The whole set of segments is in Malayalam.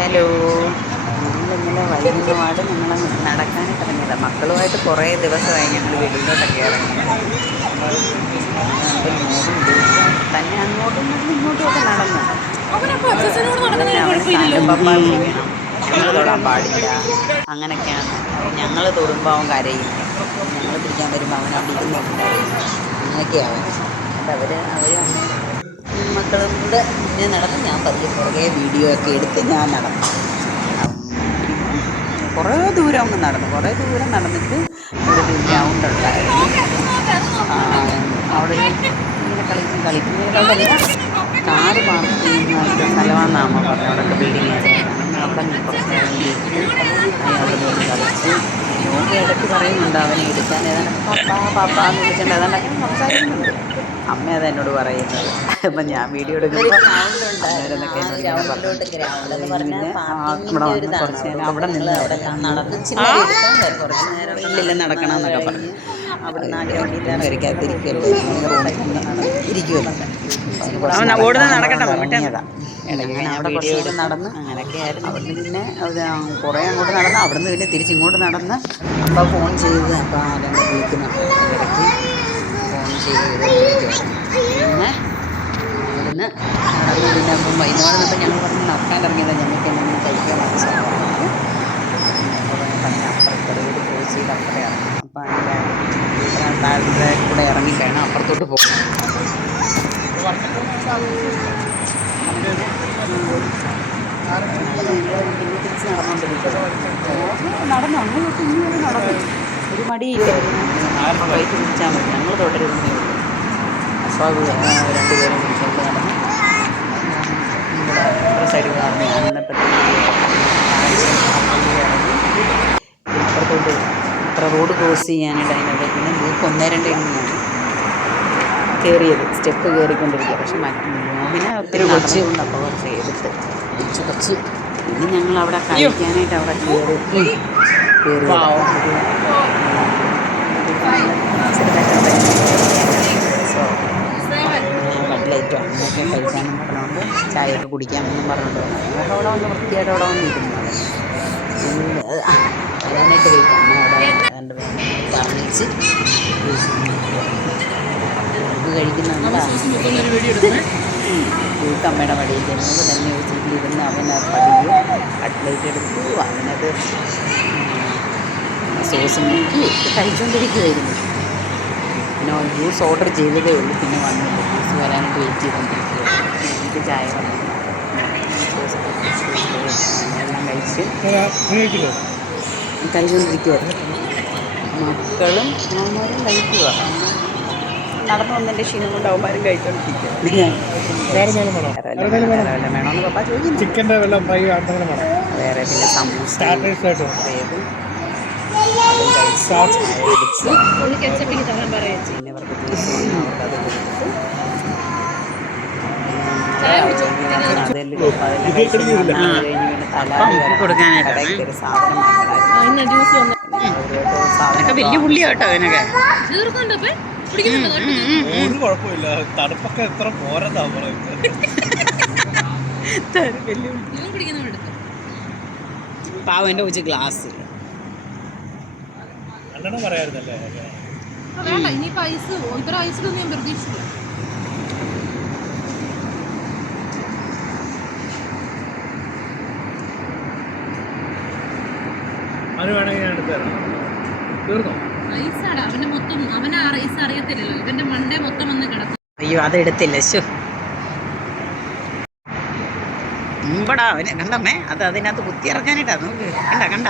ഹലോ, ഞങ്ങളിന്നലെ വൈകുന്നപാട് ഞങ്ങൾ നടക്കാനായിട്ട് ഇറങ്ങിയതാണ്. മക്കളുമായിട്ട് കുറേ ദിവസമായി ഞങ്ങൾ വെളിയിലോട്ടൊക്കെ ഇറങ്ങിയിട്ട്. അതുകൊണ്ട് നോക്കും തന്നെ അങ്ങോട്ടും ഇങ്ങോട്ടും ഒക്കെ നടന്നു. പിന്നെ അവന് സാൻഡപ്പ ചെയ്യണം, ഞങ്ങൾ തൊടാൻ പാടില്ല, അങ്ങനെയൊക്കെയാണ്. ഞങ്ങൾ തൊടുമ്പോൾ അവൻ കരയും, ഞങ്ങൾ പിടിക്കാൻ വരുമ്പോൾ അവൻ അവിടെ ഇരുന്നിട്ട് കരയും. അങ്ങനെയൊക്കെയാണ്. അതുകൊണ്ട് അവരും അമ്മയും മക്കളും കൂടെ മുന്നേ നടന്ന് ഞാൻ പതിയെ പുറകെ വീഡിയോ ഒക്കെ എടുത്ത് ഞാൻ നടന്നു. പിന്നെ കുറേ ദൂരം അങ്ങ് നടന്നു. കുറേ ദൂരം നടന്നിട്ട് ഇവിടെ ഒരു ഗ്രൗണ്ട് ഉണ്ടായിരുന്നു. അവിടെ ഇങ്ങനെ കളിക്കുന്നതിലല്ല, കാറ് പാർക്ക് ചെയ്യുന്ന സ്ഥലമാണെന്നാണ് അമ്മ പറഞ്ഞത്. അവിടെയൊക്കെ ബിൽഡിംഗ് ഏരിയയാണ്. അവിടെ കുറച്ച് നേരം ഇരുന്ന് അവിടെ നിന്ന് കളിച്ച്. യോഗ ഇടയ്ക്ക് പറയുന്നുണ്ട് അവനെ എടുക്കാൻ, ഏതാണ്ട് പാപ്പ എന്ന് വിളിച്ചിട്ട് ഏതാണ്ടൊക്കെ സംസാരിക്കുന്നുണ്ട്. അമ്മ അത് എന്നോട് പറയുന്നത്. അപ്പം ഞാൻ വീഡിയോ എടുക്കുമ്പോൾ അന്നേരമൊക്കെ എന്നോട് ഇങ്ങനെ പറഞ്ഞു. പിന്നെ ഇവിടെ വന്ന് കുറച്ച് നേരം അവിടെ നിന്ന് ഇല്ലില്ല നടക്കണമെന്നൊക്കെ പറഞ്ഞു. വരയ്ക്കാതിരിക്കുമല്ലോ, റൂമിൽ തന്നെ ഇരിക്കുമല്ലോ. ഇറങ്ങിയതാണ്. അങ്ങനെ അവിടെ കുറച്ച് നേരം നടന്ന് അങ്ങനെയൊക്കെ ആയിരുന്നു. അവിടുന്ന് പിന്നെ കുറേ അങ്ങോട്ട് നടന്ന് അവിടുന്ന് പിന്നെ തിരിച്ചിങ്ങോട്ട് നടന്ന് അമ്മ ഫോൺ ചെയ്ത് അപ്പം ആരെങ്കിലും വിളിക്കുന്നുണ്ട്. ഇടയ്ക്ക് ഫോൺ ചെയ്തുകൊണ്ടിരിക്കുമായിരുന്നു. പിന്നെ അവിടുന്ന് നടന്ന് പിന്നെ അപ്പം വൈകുന്നേരം നിന്നപ്പോൾ ഞങ്ങൾ പറഞ്ഞ് നടക്കാൻ ഇറങ്ങിയതാണ്. ഞങ്ങൾക്ക് എന്തെങ്കിലും കഴിക്കാൻ മനസ്സിലാവും. പറഞ്ഞ് അപ്പുറത്തെ റോഡ് ക്രോസ് ചെയ്ത് അപ്പുറത്തെ ഇറങ്ങി. അപ്പം അതിൻ്റെ താഴത്തെ കൂടെ ഇറങ്ങിക്കഴിഞ്ഞാൽ അപ്പുറത്തോട്ട് പോകും. പിന്നെ തിരിച്ച് നടന്നു അങ്ങോട്ട് ഇങ്ങനെ നടന്നു. ഒരു മടിയില്ലായിരുന്നു. വൈകിട്ട് വിളിച്ചാൽ മതി, ഞങ്ങൾ തുടരുന്നേ ഉള്ളൂ. അപ്പോൾ രണ്ടുപേരും വിളിച്ചുകൊണ്ട് നടന്നു. ഇവിടെ അപ്പുറ സൈഡിൽ നടന്നു. ഞാൻ വന്നപ്പോഴത്തേക്ക് ഇറങ്ങി അപ്പുറത്തോട്ട് അപ്പുറം റോഡ് ക്രോസ് ചെയ്യാനായിട്ട് അതിനകത്ത് പിന്നെ ഗ്രൂപ്പ് 1-2 എണ്ണമാണ് കയറിയത്. സ്റ്റെപ്പ് കയറിക്കൊണ്ടിരിക്കുക. പക്ഷെ മോഹിനെ ഒത്തിരി നടന്നുകൊണ്ട് അപ്പോൾ കുറച്ച് എടുത്ത് കുറച്ച് പിന്നെ ഞങ്ങൾ അവിടെ കഴിക്കാനായിട്ട് അവിടെ കയറി കട്ട്ലൈറ്റോ അങ്ങനെയൊക്കെ കഴിക്കാമെന്നും പറഞ്ഞുകൊണ്ട് ചായയൊക്കെ കുടിക്കാമെന്നും പറഞ്ഞുകൊണ്ട് നമുക്ക് അവിടെ വന്ന് വൃത്തിയായിട്ട് അവിടെ വന്നിരുന്നത്. വരാനായിട്ട് വെയിറ്റ് അമ്മ അവിടെ പറഞ്ഞിച്ച് ഇത് കഴിക്കുന്ന അമ്മയുടെ മടിയിൽ ജനങ്ങൾ തന്നെ ഒരു സീറ്റിലിരുന്ന് അവൻ പതിയെ കട്ട്ലേറ്റ് എടുത്തു. അവനത് സോസ് മുക്കി കഴിച്ചുകൊണ്ടിരിക്കുമായിരുന്നു. പിന്നെ ജ്യൂസ് ഓർഡർ ചെയ്തതേ ഉള്ളൂ. പിന്നെ വന്നില്ല, ജ്യൂസ് വരാനായിട്ട് വെയിറ്റ് ചെയ്തുകൊണ്ടിരിക്കുകയായിരുന്നു. എനിക്ക് ചായ വന്നു, സോസ് എല്ലാം കഴിച്ചുകൊണ്ടിരിക്കുമായിരുന്നു. മക്കളും അമ്മമാരും കഴിക്കുക. നടന്നു വന്നതിൻ്റെ ക്ഷീണം കൊണ്ട് അവന്മാരും കഴിച്ചോണ്ടിരിക്കുക. വേണമെന്ന് പപ്പ ചോദിക്കുന്നു. ചിക്കൻ്റെ വേറെ പിന്നെ സമൂസ പിന്നെ അവർക്ക് ജ്യൂസ് വന്നു, അവർക്കത് കൊടുത്ത് ഒരു സാധനം വലിയ പുള്ളിയോ കേട്ടോ അതിനൊക്കെ. ഒരു കുഴപ്പമില്ല, തണുപ്പൊക്കെ എത്ര പോരതാ പറയുന്നത്. പാവന്റെ കൊച്ചു ഗ്ലാസ് പറയാറുന്നല്ലേ. അത് വേണമെങ്കിൽ ഞാൻ എടുത്തുതരാം. തീർന്നോ? അയ്യോ അതെടുത്തില്ല. മുമ്പടാ അവന് കണ്ടമ്മേ, അത് അതിനകത്ത് കുത്തി ഇറക്കാനായിട്ടാ. നോക്ക്, കണ്ട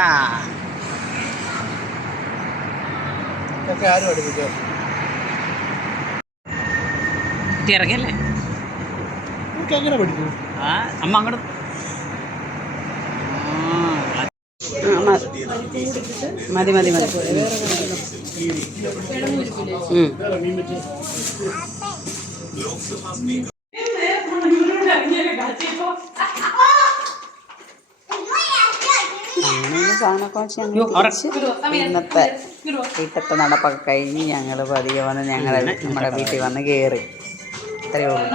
കുത്തി ഇറങ്ങിയല്ലേ. അമ്മ അങ്ങോട്ട് മതി മതി മതി. അങ്ങനെ സാധനമൊക്കെ വെച്ച് ഞങ്ങൾ ഇന്നത്തെ വീട്ടത്തെ നടപ്പൊക്കെ കഴിഞ്ഞ് ഞങ്ങൾ പതിയെ വന്ന് ഞങ്ങളുടെ വീട്ടിൽ വന്ന് കയറി. അത്രയേ ഉള്ളൂ.